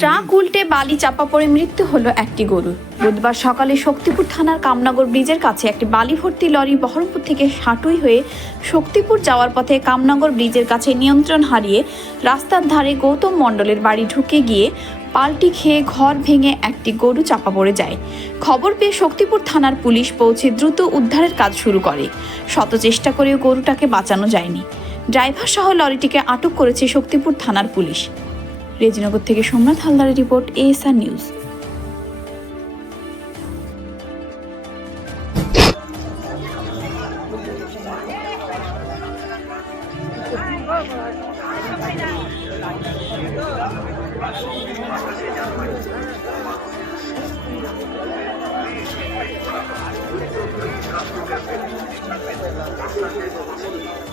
Truck উল্টে বালি চাপা পড়ে মৃত্যু হলো একটি গরু বুধবার সকালে শক্তিপুর থানার কামনগর ব্রিজের কাছে একটি বালি ভর্তি লরি বহরমপুর থেকে সাটুই হয়ে শক্তিপুর যাওয়ার পথে কামনগর ব্রিজের কাছে নিয়ন্ত্রণ হারিয়ে রাস্তার ধারে গৌতম মণ্ডলের বাড়ি ঢুকে গিয়ে পাল্টি খেয়ে ঘর ভেঙে একটি গরু চাপা পড়ে যায়। খবর পেয়ে শক্তিপুর থানার পুলিশ পৌঁছে দ্রুত উদ্ধারের কাজ শুরু করে। শত চেষ্টা করেও গরুটাকে বাঁচানো যায়নি। ড্রাইভার সহ লরিটিকে আটক করেছে শক্তিপুর থানার পুলিশ। রেজিনগর থেকে সোমনাথ হালদারের report ASR news Thank you.